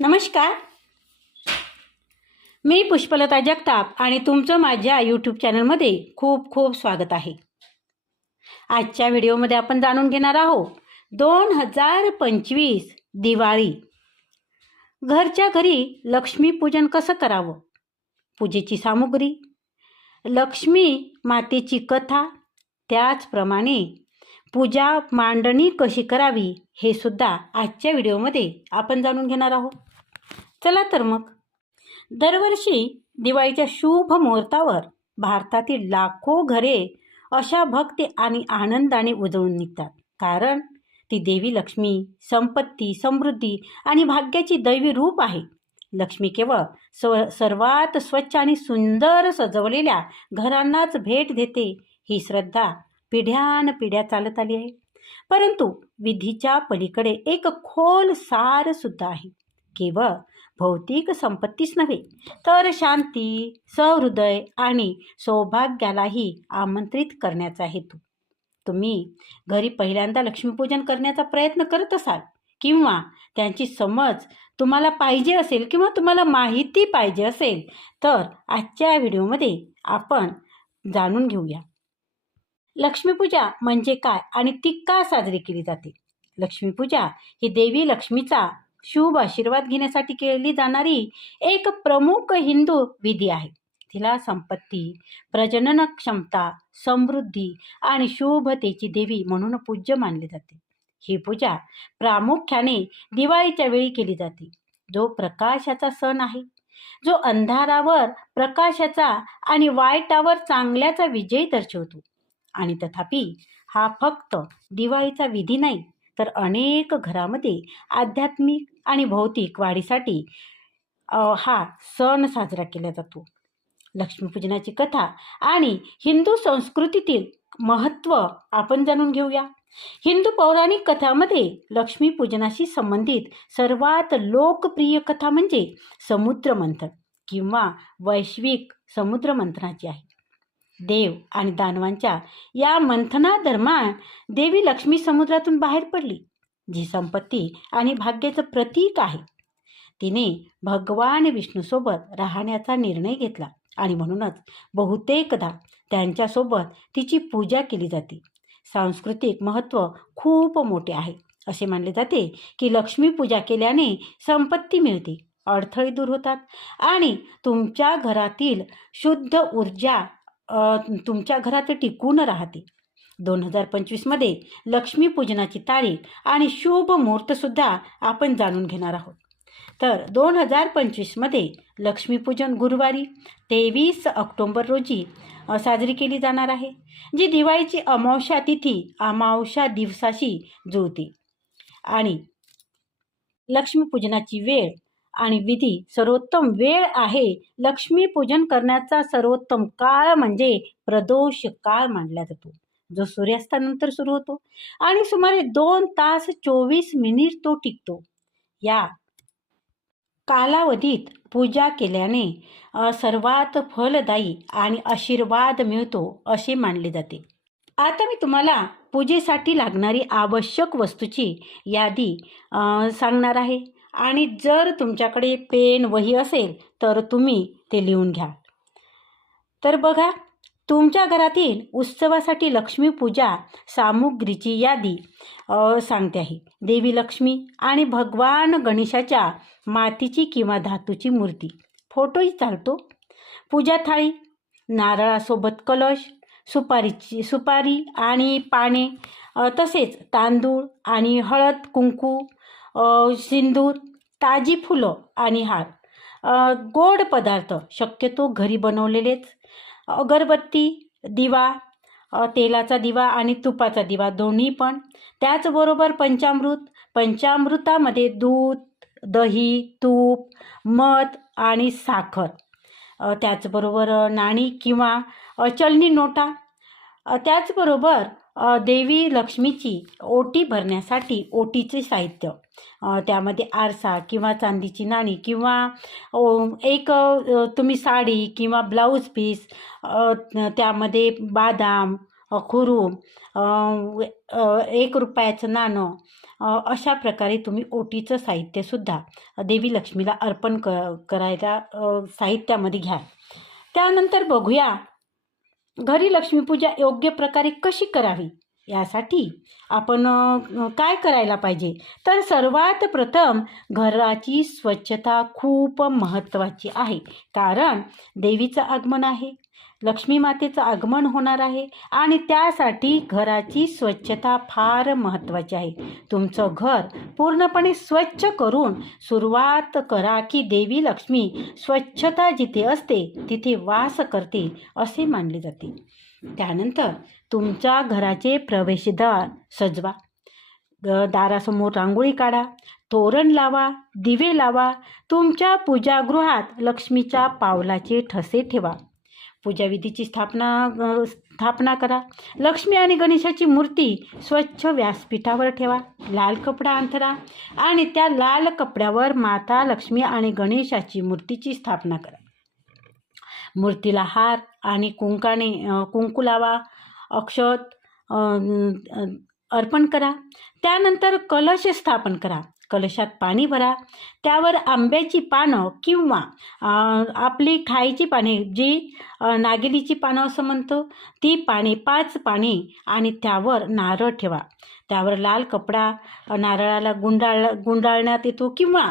नमस्कार. मी पुष्पलता जगताप आणि तुमचं माझ्या यूट्यूब चॅनलमध्ये खूप खूप स्वागत आहे. आजच्या व्हिडिओमध्ये आपण जाणून घेणार आहोत दोन हजार पंचवीस दिवाळी. घरच्या घरी लक्ष्मीपूजन कसं करावं? पूजेची सामुग्री लक्ष्मी मातेची कथा त्याचप्रमाणे पूजा मांडणी कशी करावी हे सुद्धा आजच्या व्हिडिओमध्ये आपण जाणून घेणार आहोत. चला तर मग. दरवर्षी दिवाळीच्या शुभ मुहूर्तावर भारतातील लाखो घरे अशा भक्ती आणि आनंदाने उजळून निघतात. कारण ती देवी लक्ष्मी संपत्ती समृद्धी आणि भाग्याची दैवी रूप आहे. लक्ष्मी केवळ स्व सर्वात स्वच्छ आणि सुंदर सजवलेल्या घरांनाच भेट देते ही श्रद्धा पिढ्यानपिढ्या चालत आली आहे. परंतु विधीच्या पलीकडे एक खोल सार सुद्धा आहे. केवळ भौतिक संपत्तीच नव्हे तर शांती सहृदय आणि सौभाग्यालाही आमंत्रित करण्याचा हेतू. तुम्ही घरी पहिल्यांदा लक्ष्मीपूजन करण्याचा प्रयत्न करत असाल किंवा त्यांची समज तुम्हाला पाहिजे असेल किंवा तुम्हाला माहिती पाहिजे असेल तर आजच्या व्हिडिओमध्ये आपण जाणून घेऊया. लक्ष्मीपूजा म्हणजे काय आणि ती का साजरी केली जाते? लक्ष्मीपूजा ही देवी लक्ष्मीचा शुभ आशीर्वाद घेण्यासाठी केली जाणारी एक प्रमुख हिंदू विधी आहे. तिला संपत्ती प्रजनन क्षमता समृद्धी आणि शुभतेची देवी म्हणून पूज्य मानले जाते. ही पूजा प्रामुख्याने दिवाळीच्या वेळी केली जाते. जो प्रकाशाचा सण आहे जो अंधारावर प्रकाशाचा आणि वाईटावर चांगल्याचा विजय दर्शवतो. आणि तथापि हा फक्त दिवाळीचा विधी नाही तर अनेक घरामध्ये आध्यात्मिक आणि भौतिक वाढीसाठी हा सण साजरा केला जातो. लक्ष्मीपूजनाची कथा आणि हिंदू संस्कृतीतील महत्त्व आपण जाणून घेऊया. हिंदू पौराणिक कथामध्ये लक्ष्मीपूजनाशी संबंधित सर्वात लोकप्रिय कथा म्हणजे समुद्र मंथन किंवा वैश्विक समुद्र मंथनाची आहे. देव आणि दानवांच्या या मंथनादरम्यान देवी लक्ष्मी समुद्रातून बाहेर पडली. जी संपत्ती आणि भाग्याचं प्रतीक आहे. तिने भगवान विष्णूसोबत राहण्याचा निर्णय घेतला आणि म्हणूनच बहुतेकदा त्यांच्यासोबत तिची पूजा केली जाते. सांस्कृतिक महत्त्व खूप मोठे आहे. असे मानले जाते की लक्ष्मी पूजा केल्याने संपत्ती मिळते अडथळे दूर होतात आणि तुमच्या घरातील शुद्ध ऊर्जा तुमच्या घरात टिकून राहते. दोन हजार पंचवीसमध्ये लक्ष्मीपूजनाची तारीख आणि शुभ मुहूर्तसुद्धा आपण जाणून घेणार आहोत. तर दोन हजार पंचवीसमध्ये लक्ष्मीपूजन गुरुवारी तेवीस ऑक्टोंबर रोजी साजरी केली जाणार आहे जी दिवाळीची अमावस्या तिथी अमावस्या दिवसाशी जुळते. आणि लक्ष्मीपूजनाची वेळ आणि विधी सर्वोत्तम वेळ आहे लक्ष्मीपूजन करण्याचा सर्वोत्तम काळ म्हणजे प्रदोष काळ मानला जातो. जो सूर्यास्तानंतर सुरू होतो आणि सुमारे दोन तास चोवीस मिनिट तो टिकतो. या कालावधीत पूजा केल्याने सर्वात फलदायी आणि आशीर्वाद मिळतो असे मानले जाते. आता मी तुम्हाला पूजेसाठी लागणारी आवश्यक वस्तूची यादी सांगणार आहे. आणि जर तुमच्याकडे पेन वही असेल तर तुम्ही ते लिहून घ्या. तर बघा तुमच्या घरातील उत्सवासाठी लक्ष्मीपूजा सामुग्रीची यादी सांगते आहे. देवी लक्ष्मी आणि भगवान गणेशाच्या मातीची किंवा धातूची मूर्ती. फोटोही चालतो. पूजा थाळी नारळासोबत कलश सुपारीची सुपारी आणि पाने तसेच तांदूळ आणि हळद कुंकू सिंदूर ताजी फुलं आणि हार. गोड पदार्थ शक्यतो घरी बनवलेलेच. अगरबत्ती दिवा तेलाचा दिवा आणि तुपाचा दिवा दोन्ही पण. त्याचबरोबर पंचामृत पंचामृतामध्ये दूध दही तूप मध आणि साखर. त्याचबरोबर नाणी किंवा चलनी नोटा. त्याचबरोबर देवी लक्ष्मीची ओटी भरण्यासाठी ओटीचे साहित्य. त्यामध्ये आरसा किंवा चांदीची नाणी किंवा एक तुम्ही साडी किंवा ब्लाऊज पीस त्यामध्ये बादाम खुरूम एक रुपयाचं नाणं अशा प्रकारे तुम्ही ओटीचं साहित्यसुद्धा देवी लक्ष्मीला अर्पण क करायला साहित्यामध्ये घ्या. त्यानंतर बघूया घरी लक्ष्मीपूजा योग्य प्रकारे कशी करावी? यासाठी आपण काय करायला पाहिजे? तर सर्वात प्रथम घराची स्वच्छता खूप महत्त्वाची आहे. कारण देवीचं आगमन आहे लक्ष्मी मातेचं आगमन होणार आहे आणि त्यासाठी घराची स्वच्छता फार महत्त्वाची आहे. तुमचं घर पूर्णपणे स्वच्छ करून सुरुवात करा की देवी लक्ष्मी स्वच्छता जिथे असते तिथे वास करते असे मानले जाते. त्यानंतर तुमच्या घराचे प्रवेशद्वार सजवा. ग दारासमोर रांगोळी काढा. तोरण लावा दिवे लावा. तुमच्या पूजागृहात लक्ष्मीच्या पावलाचे ठसे ठेवा. पूजाविधीची स्थापना स्थापना करा. लक्ष्मी आणि गणेशाची मूर्ती स्वच्छ व्यासपीठावर ठेवा. लाल कपडा अंथरा आणि त्या लाल कपड्यावर माता लक्ष्मी आणि गणेशाची मूर्तीची स्थापना करा. मूर्तीला हार आणि कुंकाने कुंकू लावा अक्षत अर्पण करा. त्यानंतर कलश स्थापन करा. कलशात पाणी भरा. त्यावर आंब्याची पानं किंवा आपली खायची पाने जी नागिलीची पानं असं म्हणतो ती पाने पाच पाने आणि त्यावर नारळ ठेवा. त्यावर लाल कपडा नारळाला गुंडाळ गुंडाळण्यात येतो किंवा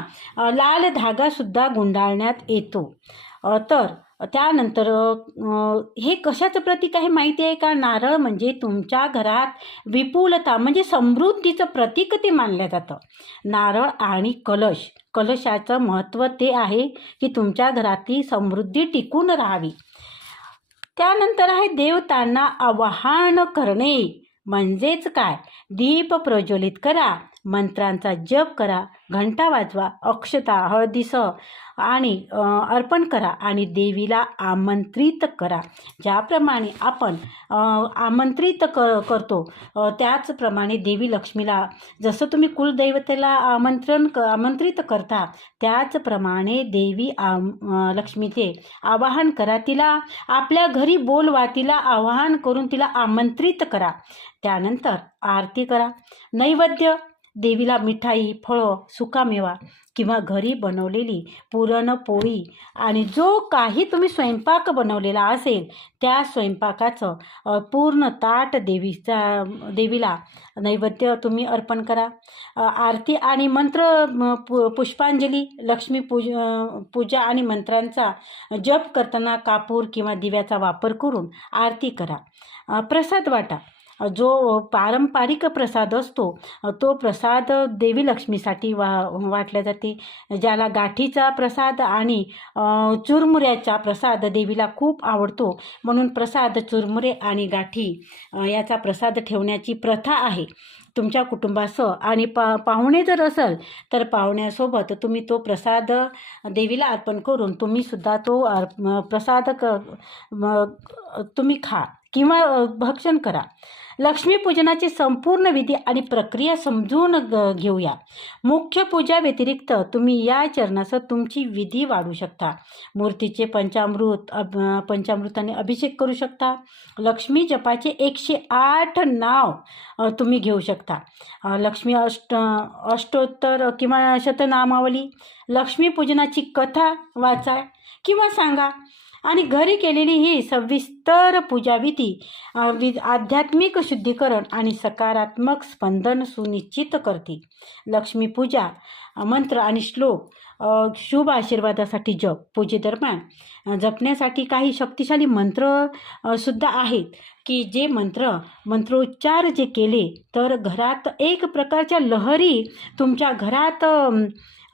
लाल धागासुद्धा गुंडाळण्यात येतो. तर त्यानंतर हे कशाचं प्रतीक आहे माहिती आहे का? नारळ म्हणजे तुमच्या घरात विपुलता म्हणजे समृद्धीचं प्रतीक ते मानलं जातं. नारळ आणि कलश कलशाचं महत्त्व ते आहे की तुमच्या घरातली समृद्धी टिकून राहावी. त्यानंतर आहे देवतांना आवाहन करणे. म्हणजेच काय? दीप प्रज्वलित करा. मंत्रांचा जप करा घंटा वाजवा अक्षता हळदीसह आणि अर्पण करा आणि देवीला आमंत्रित करा. ज्याप्रमाणे आपण आमंत्रित क करतो त्याचप्रमाणे देवी लक्ष्मीला जसं तुम्ही कुलदैवतेला आमंत्रण क आमंत्रित करता त्याचप्रमाणे देवी आम लक्ष्मीचे आवाहन करा. तिला आपल्या घरी बोलवा तिला आवाहन करून तिला आमंत्रित करा. त्यानंतर आरती करा. नैवेद्य देवीला मिठाई फळं सुकामेवा किंवा घरी बनवलेली पुरणपोळी आणि जो काही तुम्ही स्वयंपाक बनवलेला असेल त्या स्वयंपाकाचं पूर्ण ताट देवीचा देवीला नैवेद्य तुम्ही अर्पण करा. आरती आणि मंत्र म, पु पुष्पांजली लक्ष्मी पूज पूजा आणि मंत्रांचा जप करताना कापूर किंवा दिव्याचा वापर करून आरती करा. प्रसाद वाटा. जो पारंपरिक प्रसाद असतो तो प्रसाद देवी लक्ष्मीसाठी वा वाटला जाते. ज्याला गाठीचा प्रसाद आणि चुरमुऱ्याचा प्रसाद देवीला खूप आवडतो. म्हणून प्रसाद चुरमुरे आणि गाठी याचा प्रसाद ठेवण्याची प्रथा आहे. तुमच्या कुटुंबासह आणि पा पाहुणे जर असेल तर पाहुण्यासोबत तुम्ही तो प्रसाद देवीला अर्पण करून तुम्हीसुद्धा तो अर् प्रसाद क तुम्ही खा किंवा भक्षण करा. लक्ष्मीपूजनाची संपूर्ण विधी आणि प्रक्रिया समजून घेऊया. मुख्य पूजा व्यतिरिक्त तुम्ही या चरणासह तुमची विधी वाढू शकता. मूर्तीचे पंचामृत अब पंचामृताने अभिषेक करू शकता. लक्ष्मी जपाचे एकशे आठ नाव तुम्ही घेऊ शकता. लक्ष्मी अष्ट अष्टोत्तर किंवा शतनामावली. लक्ष्मीपूजनाची कथा वाचा किंवा सांगा. आणि घरी केलेली ही सविस्तर पूजाविधी वि आध्यात्मिक शुद्धीकरण आणि सकारात्मक स्पंदन सुनिश्चित करते. लक्ष्मीपूजा मंत्र आणि श्लोक शुभ आशीर्वादासाठी जप पूजेदरम्यान जपण्यासाठी काही शक्तिशाली मंत्र सुद्धा आहेत की जे मंत्र मंत्रोच्चार जे केले तर घरात एक प्रकारच्या लहरी तुमच्या घरात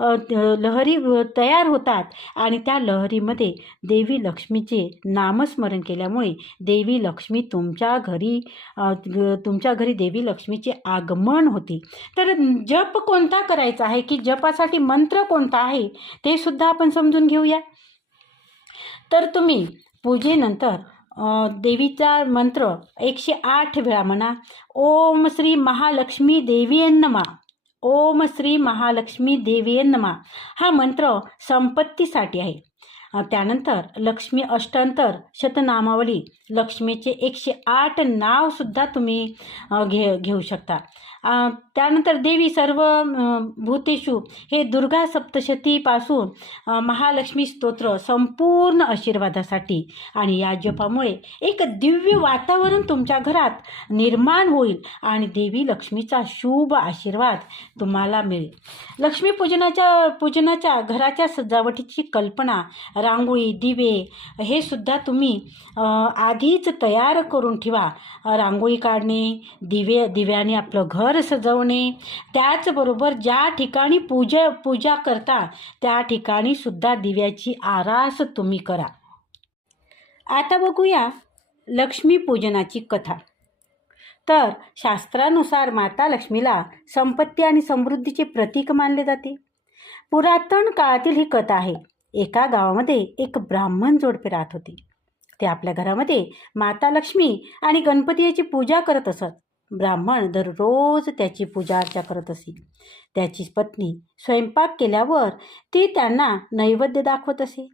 लहरी तयार होतात. आणि त्या लहरीमध्ये देवी लक्ष्मीचे नामस्मरण केल्यामुळे देवी लक्ष्मी तुमच्या घरी तुमच्या घरी देवी लक्ष्मीचे आगमन होते. तर जप कोणता करायचा आहे की जपासाठी मंत्र कोणता आहे ते सुद्धा आपण समजून घेऊया. तर तुम्ही पूजेनंतर देवीचा मंत्र एकशे आठ वेळा म्हणा. ओम श्री महालक्ष्मी देवी नमा. ओम श्री महालक्ष्मी देवी नमा. हा मंत्र संपत्तीसाठी आहे. त्यानंतर लक्ष्मी अष्टांतर शतनामावली लक्ष्मीचे एकशे आठ नावसुद्धा तुम्ही घे घेऊ शकता. त्यानंतर देवी सर्व भूतेषु हे दुर्गा सप्तशतीपासून महालक्ष्मी स्तोत्र संपूर्ण आशीर्वादासाठी आणि या जपामुळे एक दिव्य वातावरण तुमच्या घरात निर्माण होईल आणि देवी लक्ष्मीचा शुभ आशीर्वाद तुम्हाला मिळेल. लक्ष्मीपूजनाच्या पूजनाच्या घराच्या सजावटीची कल्पना रांगोळी दिवे हे सुद्धा तुम्ही आधीच तयार करून ठेवा. रांगोळी काढणे दिवे दिव्याने आपलं घर सजवणे. त्याचबरोबर ज्या ठिकाणी पूजा पूजा करता त्या ठिकाणी सुद्धा दिव्याची आरास तुम्ही करा. आता बघूया लक्ष्मीपूजनाची कथा. तर शास्त्रानुसार माता लक्ष्मीला संपत्ती आणि समृद्धीचे प्रतीक मानले जाते. पुरातन काळातील ही कथा आहे. एका गावामध्ये एक ब्राह्मण जोडपे राहत होते. ते आपल्या घरामध्ये माता लक्ष्मी आणि गणपती याची पूजा करत असत. ब्राह्मण दररोज त्याची पूजा अर्चा करत असे. त्याची पत्नी स्वयंपाक केल्यावर ती त्यांना नैवेद्य दाखवत असे.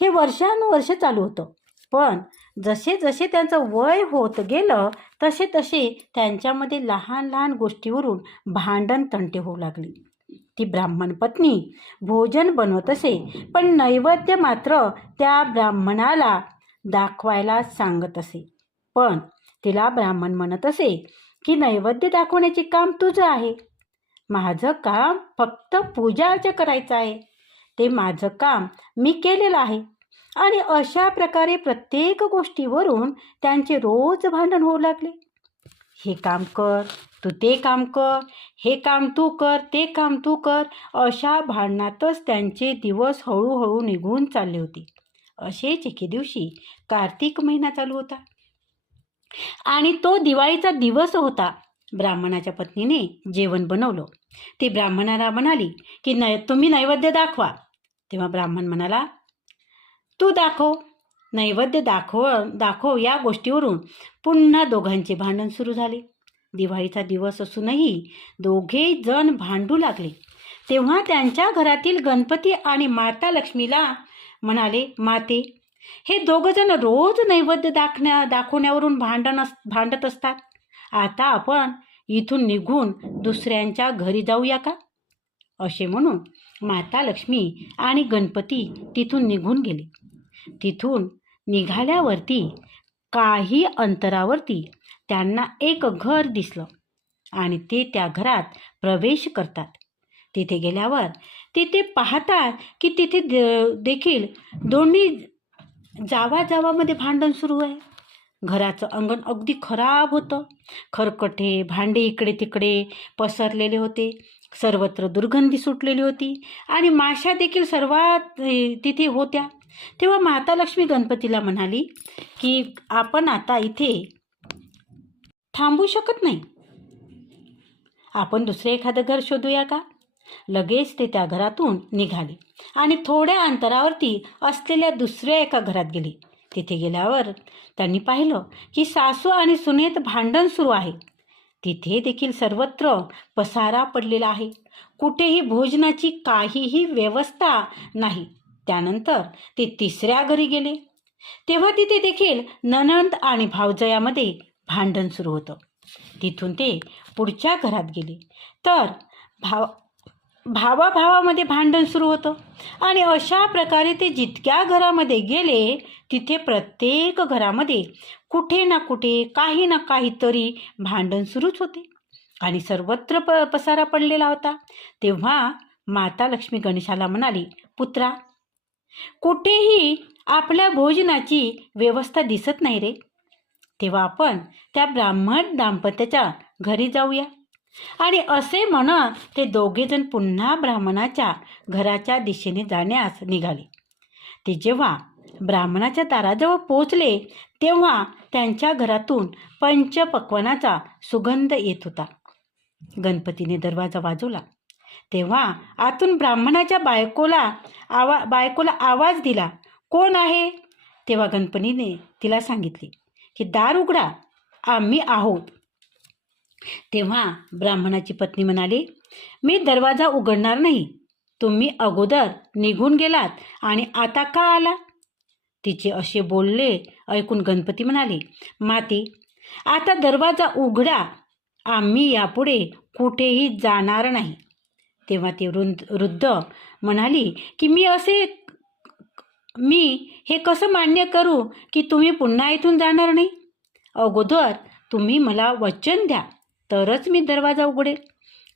हे वर्षानुवर्ष चालू होतं. पण जसे जसे त्यांचं वय होत गेलं तसे तसे त्यांच्यामध्ये लहान लहान गोष्टीवरून भांडण तंटे होऊ लागली. ती ब्राह्मण पत्नी भोजन बनवत असे पण नैवेद्य मात्र त्या ब्राह्मणाला दाखवायला सांगत असे. पण तिला ब्राह्मण म्हणत असे की नैवेद्य दाखवण्याचे काम तुझं आहे. माझं काम फक्त पूजा अर्चा करायचं आहे. ते माझं काम मी केलेलं आहे. आणि अशा प्रकारे प्रत्येक गोष्टीवरून त्यांचे रोज भांडण होऊ लागले. हे काम कर तू ते काम कर हे काम तू कर ते काम तू कर अशा भांडणातच त्यांचे दिवस हळूहळू निघून चालले होते. असेच एके दिवशी कार्तिक महिना चालू होता. आणि तो दिवाळीचा दिवस होता. ब्राह्मणाच्या पत्नीने जेवण बनवलं. ती ब्राह्मणाला म्हणाली की नै तुम्ही नैवेद्य दाखवा. तेव्हा ब्राह्मण म्हणाला तू दाखव. नैवेद्य दाखव दाखव या गोष्टीवरून. पुन्हा दोघांचे भांडण सुरू झाले. दिवाळीचा दिवस असूनही दोघे जण भांडू लागले. तेव्हा त्यांच्या घरातील गणपती आणि माता लक्ष्मीला म्हणाले माते हे दोघंजण रोज नैवेद्य दाखण्या दाखवण्यावरून भांडण अस भांडत असतात. आता आपण इथून निघून दुसऱ्यांच्या घरी जाऊया का? असे म्हणून माता लक्ष्मी आणि गणपती तिथून निघून गेले. तिथून निघाल्यावरती काही अंतरावरती त्यांना एक घर दिसलं आणि ते त्या घरात प्रवेश करतात. तिथे गेल्यावर तिथे पाहतात की तिथे दे- देखील दोन्ही जावा जावामध्ये भांडण सुरू आहे. घराचं अंगण अगदी खराब होतं. खरकटे भांडे इकडे तिकडे पसरलेले होते. सर्वत्र दुर्गंधी सुटलेली होती आणि माशा देखील सर्वात तिथे होत्या. तेव्हा माता लक्ष्मी गणपतीला म्हणाली की आपण आता इथे थांबू शकत नाही. आपण दुसरे एखादं घर शोधूया का? लगेच ते त्या घरातून निघाले आणि थोड्या अंतरावरती असलेल्या दुसऱ्या एका घरात गेले. तिथे गेल्यावर त्यांनी पाहिलं की सासू आणि सुनेत भांडण सुरू आहे. तिथे देखील सर्वत्र पसारा पडलेला आहे. कुठेही भोजनाची काहीही व्यवस्था नाही. त्यानंतर ते तिसऱ्या घरी गेले. तेव्हा तिथे देखील ननंद आणि भावजयामध्ये भांडण सुरू होतं. तिथून ते पुढच्या घरात गेले. तर भाव भावाभावामध्ये भांडण सुरू होतं. आणि अशा प्रकारे ते जितक्या घरामध्ये गेले तिथे प्रत्येक घरामध्ये कुठे ना कुठे काही ना काहीतरी भांडण सुरूच होते. आणि सर्वत्र प पसारा पडलेला होता. तेव्हा माता लक्ष्मी गणेशाला म्हणाली पुत्रा कुठेही आपल्या भोजनाची व्यवस्था दिसत नाही रे. तेव्हा आपण त्या ब्राह्मण दाम्पत्याच्या घरी जाऊया. आणि असे म्हणत ते दोघेजण पुन्हा ब्राह्मणाच्या घराच्या दिशेने जाण्यास निघाले. ते जेव्हा ब्राह्मणाच्या दाराजवळ पोचले तेव्हा त्यांच्या घरातून पंचपक्वनाचा सुगंध येत होता. गणपतीने दरवाजा वाजवला. तेव्हा आतून ब्राह्मणाच्या बायकोला आवा बायकोला आवाज दिला कोण आहे? तेव्हा गणपतीने तिला सांगितले की दार उघडा आम्ही आहोत. तेव्हा ब्राह्मणाची पत्नी म्हणाली मी दरवाजा उघडणार नाही. तुम्ही अगोदर निघून गेलात आणि आता का आला? तिचे असे बोलले ऐकून गणपती म्हणाले माती आता दरवाजा उघडा. आम्ही यापुढे कुठेही जाणार नाही. तेव्हा ती वृंद वृद्ध म्हणाली की मी असे मी हे कसं मान्य करू की तुम्ही पुन्हा इथून जाणार नाही? अगोदर तुम्ही मला वचन द्या. तरच मी दरवाजा उघडेल.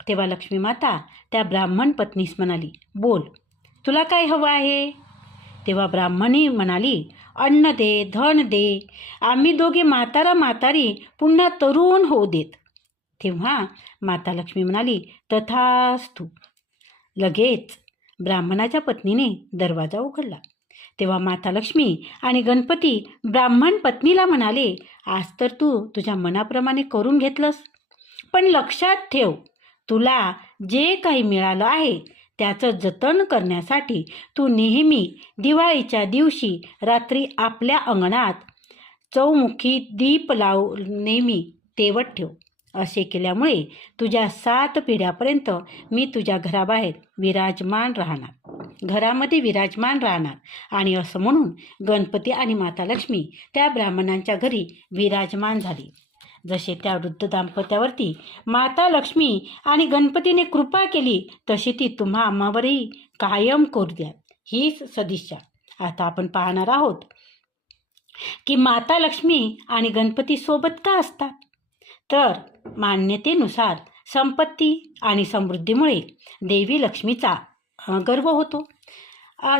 तेव्हा लक्ष्मी माता त्या ब्राह्मण पत्नीस म्हणाली बोल तुला काय हवं आहे? तेव्हा ब्राह्मणी म्हणाली अन्न दे धन दे. आम्ही दोघे म्हातारा म्हातारी पुन्हा तरुण होऊ देत. तेव्हा माता लक्ष्मी म्हणाली तथास्तू. लगेच ब्राह्मणाच्या पत्नीने दरवाजा उघडला. तेव्हा माता लक्ष्मी आणि गणपती ब्राह्मण पत्नीला म्हणाले आज तर तू तुझ्या मनाप्रमाणे करून घेतलंस. पण लक्षात ठेव. तुला जे काही मिळालं आहे त्याचं जतन करण्यासाठी तू नेहमी दिवाळीच्या दिवशी रात्री आपल्या अंगणात चौमुखी दीप लाव नेहमी तेवत ठेव. असे केल्यामुळे तुझ्या सात पिढ्यापर्यंत मी तुझ्या घराबाहेर विराजमान राहणार. घरामध्ये विराजमान राहणार. आणि असं म्हणून गणपती आणि माता लक्ष्मी त्या ब्राह्मणांच्या घरी विराजमान झाली. जसे त्या वृद्ध दाम्पत्यावरती माता लक्ष्मी आणि गणपतीने कृपा केली तशी ती तुम्हा आम्हावरही कायम करू द्या हीच सदिच्छा. आता आपण पाहणार आहोत की माता लक्ष्मी आणि गणपती सोबत का असतात? तर मान्यतेनुसार संपत्ती आणि समृद्धीमुळे देवी लक्ष्मीचा गर्व होतो.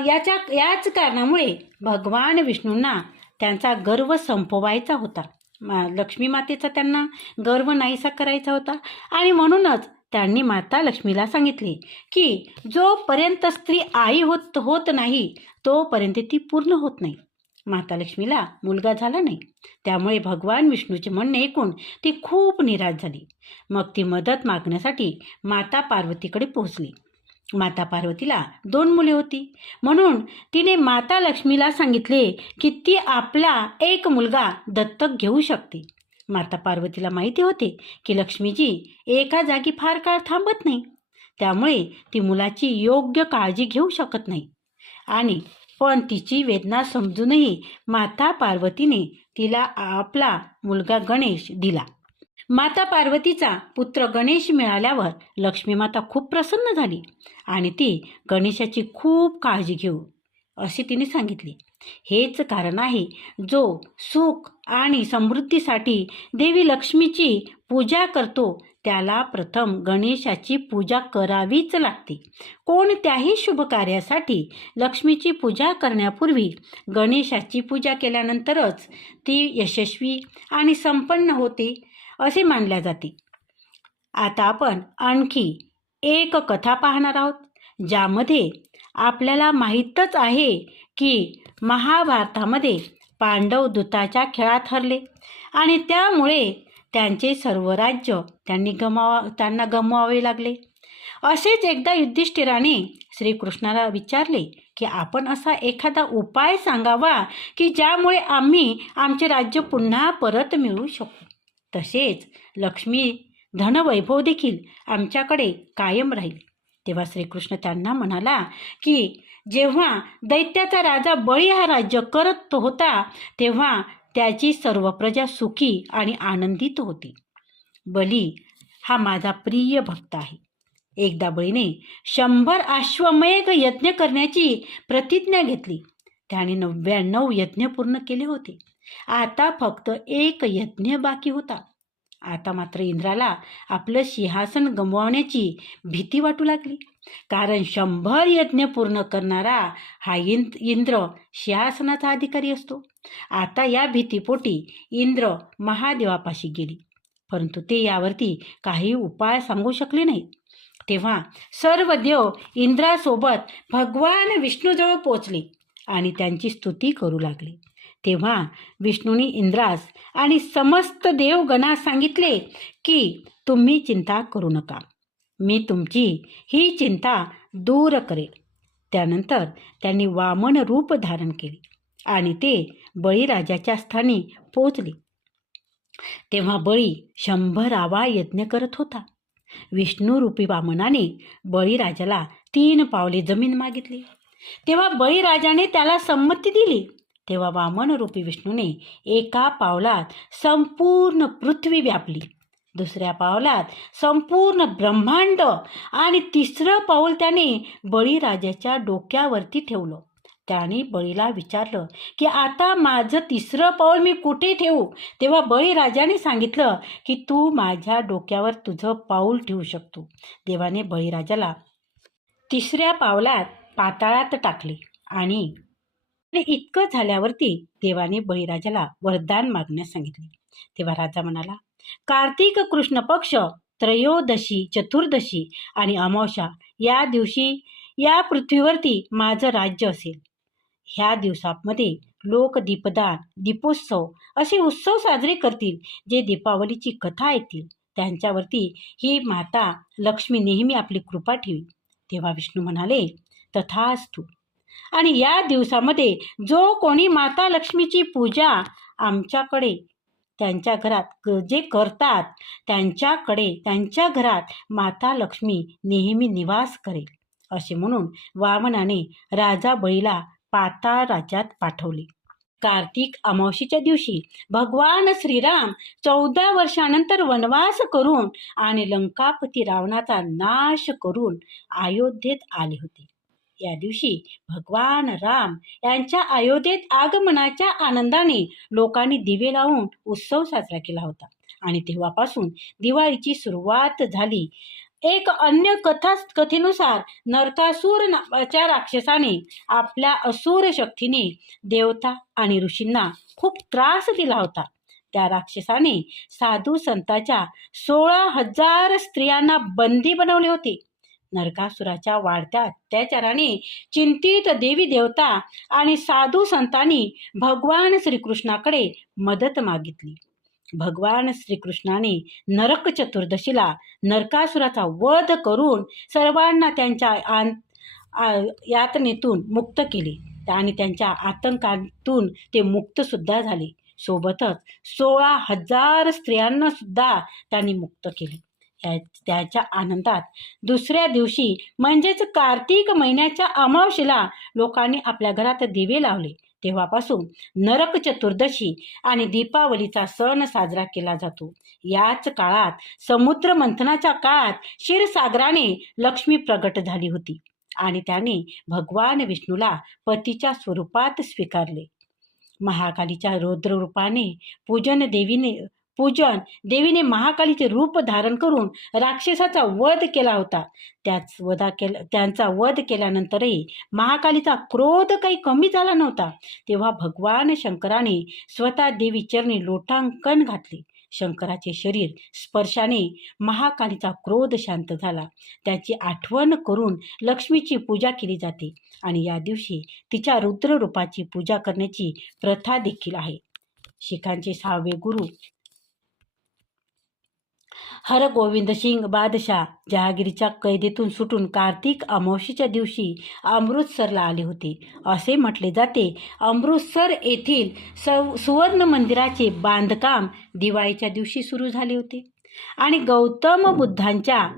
याच्या याच कारणामुळे भगवान विष्णूंना त्यांचा गर्व संपवायचा होता. मा लक्ष्मी मातेचा त्यांना गर्व नाहीसा करायचा होता. आणि म्हणूनच त्यांनी माता लक्ष्मीला सांगितले की जोपर्यंत स्त्री आई होत होत नाही तोपर्यंत ती पूर्ण होत नाही. माता लक्ष्मीला मुलगा झाला नाही. त्यामुळे भगवान विष्णूचे म्हणणे ऐकून ती खूप निराश झाली. मग ती मदत मागण्यासाठी माता पार्वतीकडे पोहोचली. माता पार्वतीला दोन मुले होती. म्हणून तिने माता लक्ष्मीला सांगितले की ती आपला एक मुलगा दत्तक घेऊ शकते. माता पार्वतीला माहिती होते की लक्ष्मीजी एका जागी फार काळ थांबत नाही. त्यामुळे ती मुलाची योग्य काळजी घेऊ शकत नाही. आणि पण तिची वेदना समजूनही माता पार्वतीने तिला आपला मुलगा गणेश दिला. माता पार्वतीचा पुत्र गणेश मिळाल्यावर लक्ष्मीमाता खूप प्रसन्न झाली आणि ती गणेशाची खूप काळजी घेऊ अशी तिने सांगितले. हेच कारण आहे जो सुख आणि समृद्धीसाठी देवी लक्ष्मीची पूजा करतो त्याला प्रथम गणेशाची पूजा करावीच लागते. कोणत्याही शुभ कार्यासाठी लक्ष्मीची पूजा करण्यापूर्वी गणेशाची पूजा केल्यानंतरच ती यशस्वी आणि संपन्न होते. असे मानल्या जाते. आता आपण आणखी एक कथा पाहणार आहोत ज्यामध्ये आपल्याला माहीतच आहे की महाभारतामध्ये पांडव दूताच्या खेळात हरले आणि त्यामुळे त्यांचे सर्व राज्य त्यांनी गमावा त्यांना गमवावे लागले. असेच एकदा युधिष्ठिराने श्रीकृष्णाला विचारले की आपण असा एखादा उपाय सांगावा की ज्यामुळे आम्ही आमचे राज्य पुन्हा परत मिळवू शकू? तसेच लक्ष्मी धनवैभव देखील आमच्याकडे कायम राहील. तेव्हा श्रीकृष्ण त्यांना म्हणाला की जेव्हा दैत्याचा राजा बळी हा राज्य करत होता तेव्हा त्याची सर्व प्रजा सुखी आणि आनंदित होती. बली हा माझा प्रिय भक्त आहे. एकदा बळीने शंभर अश्वमेघ यज्ञ करण्याची प्रतिज्ञा घेतली. त्याने नव्याण्णव यज्ञ पूर्ण केले होते. आता फक्त एक यज्ञ बाकी होता. आता मात्र इंद्राला आपलं सिंहासन गमवण्याची भीती वाटू लागली. कारण शंभर यज्ञ पूर्ण करणारा हा इंद इंद्र सिंहासनाचा अधिकारी असतो. आता या भीतीपोटी इंद्र महादेवापाशी गेली. परंतु ते यावरती काही उपाय सांगू शकले नाहीत तेव्हा सर्व देव इंद्रासोबत भगवान विष्णूजवळ पोचले आणि त्यांची स्तुती करू लागली. तेव्हा विष्णूंनी इंद्रास आणि समस्त देवगणास सांगितले की तुम्ही चिंता करू नका. मी तुमची ही चिंता दूर करेल. त्यानंतर त्यांनी वामन रूप धारण केले आणि ते बळीराजाच्या स्थानी पोचले. तेव्हा बळी शंभरावा यज्ञ करत होता. विष्णुरूपी वामनाने बळीराजाला तीन पावले जमीन मागितली. तेव्हा बळीराजाने त्याला संमती दिली. तेव्हा वामनरूपी विष्णूने एका पावलात संपूर्ण पृथ्वी व्यापली. दुसऱ्या पावलात संपूर्ण ब्रह्मांड आणि तिसरं पाऊल त्याने बळीराजाच्या डोक्यावरती ठेवलं. त्याने बळीला विचारलं की आता माझं तिसरं पाऊल मी कुठे ठेवू? तेव्हा बळीराजाने सांगितलं की तू माझ्या डोक्यावर तुझं पाऊल ठेवू शकतो. देवाने बळीराजाला तिसऱ्या पावलात पाताळात टाकले आणि आणि इतकं झाल्यावरती देवाने बळीराजाला वरदान मागण्यास सांगितले. तेव्हा राजा म्हणाला कार्तिक कृष्ण पक्ष त्रयोदशी चतुर्दशी आणि अमावस्या या दिवशी या पृथ्वीवरती माझं राज्य असेल. ह्या दिवसामध्ये लोक दीपदान दीपोत्सव असे उत्सव साजरे करतील जे दीपावलीची कथा ऐकतील. त्यांच्यावरती ही माता लक्ष्मी नेहमी आपली कृपा ठेवी. तेव्हा विष्णू म्हणाले तथास्तु आणि या दिवसामध्ये जो कोणी माता लक्ष्मीची पूजा आमच्याकडे त्यांच्या घरात जे करतात त्यांच्याकडे त्यांच्या घरात माता लक्ष्मी नेहमी निवास करेल असे म्हणून वामनाने राजा बळीला पाताळ राज्यात पाठवले. कार्तिक अमावशीच्या दिवशी भगवान श्रीराम चौदा वर्षानंतर वनवास करून आणि लंकापती रावणाचा नाश करून अयोध्येत आले होते. या दिवशी भगवान राम यांच्या अयोध्येत आगमनाच्या आनंदाने लोकांनी दिवे लावून उत्सव साजरा केला होता. आणि तेव्हापासून दिवाळीची सुरुवात झाली. एक अन्य कथा कथेनुसार नरकासूर नावाच्या राक्षसाने आपल्या असुर शक्तीने देवता आणि ऋषींना खूप त्रास दिला होता. त्या राक्षसाने साधू संतांच्या सोळा हजार स्त्रियांना बंदी बनवले होते. नरकासुराच्या वाढत्या अत्याचाराने चिंतित देवी देवता आणि साधू संतांनी भगवान श्रीकृष्णाकडे मदत मागितली. भगवान श्रीकृष्णाने नरक चतुर्दशीला नरकासुराचा वध करून सर्वांना त्यांच्या आ- यातनेतून मुक्त केले आणि त्यांच्या आतंकातून ते मुक्तसुद्धा झाले. सोबतच सोळा हजार स्त्रियांना सुद्धा त्यांनी मुक्त केले. त्याच्या आनंदात. दुसऱ्या दिवशी म्हणजेच कार्तिक महिन्याच्या अमावशेला लोकांनी आपल्या घरात दिवे लावले. तेव्हापासून नरक चतुर्दशी आणि दीपावलीचा सण साजरा केला जातो. याच काळात समुद्र मंथनाच्या काळात क्षीरसागराने लक्ष्मी प्रगट झाली होती आणि त्याने भगवान विष्णूला पतीच्या स्वरूपात स्वीकारले. महाकालीच्या रुद्ररूपाने पूजन देवीने पूजन देवीने महाकालीचे रूप धारण करून राक्षसाचा वध केला होता. त्याच वधा केला त्यांचा वध केल्यानंतरही महाकालीचा क्रोध काही कमी झाला नव्हता. तेव्हा भगवान शंकराने स्वतः देवी चरणी लोटांकन घातले. शंकराचे शरीर स्पर्शाने महाकालीचा क्रोध शांत झाला. त्याची आठवण करून लक्ष्मीची पूजा केली जाते आणि या दिवशी तिच्या रुद्र रूपाची पूजा करण्याची प्रथा देखील आहे. शिखांचे सहावे गुरु हरगोविंद सिंग बादशाह जहागीरच्या कैदेतून सुटून कार्तिक अमावस्येच्या दिवशी अमृतसरला आले होते. असे म्हटले जाते अमृतसर येथील सव सुवर्ण मंदिराचे बांधकाम दिवाळीच्या दिवशी सुरू झाले होते. आणि गौतम बुद्धांच्या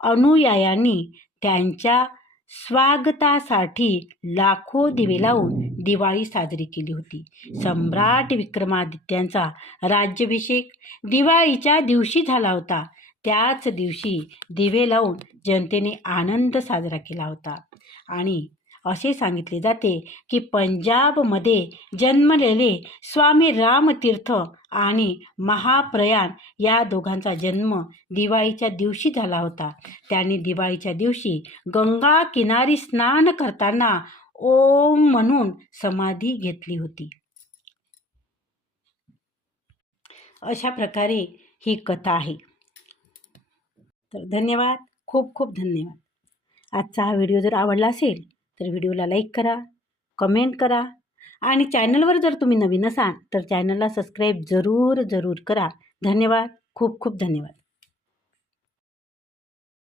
अनुयायांनी त्यांच्या स्वागतासाठी लाखो दिवे लावून दिवाळी साजरी केली होती. सम्राट विक्रमादित्यांचा राज्याभिषेक दिवाळीच्या दिवशी झाला होता. त्याच दिवशी दिवे लावून जनतेने आनंद साजरा केला होता. आणि असे सांगितले जाते की पंजाबमध्ये जन्मलेले स्वामी रामतीर्थ आणि महाप्रयाण या दोघांचा जन्म दिवाळीच्या दिवशी झाला होता. त्यांनी दिवाळीच्या दिवशी गंगा किनारी स्नान करताना ओम म्हणून समाधी घेतली होती. अशा प्रकारे ही कथा आहे. तर धन्यवाद. खूप खूप धन्यवाद. आजचा हा व्हिडिओ जर आवडला असेल तर व्हिडिओला लाईक करा कमेंट करा आणि चॅनलवर जर तुम्ही नवीन असाल तर चॅनलला सबस्क्राईब जरूर जरूर करा. धन्यवाद. खूप खूप धन्यवाद.